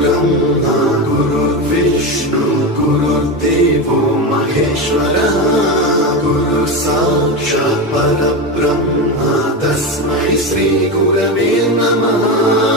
ब्रह्मा गुरुर्विष्णु गुरुर्देवो महेश्वरः गुरु साक्षात् परब्रह्म तस्मै श्री गुरवे नमः।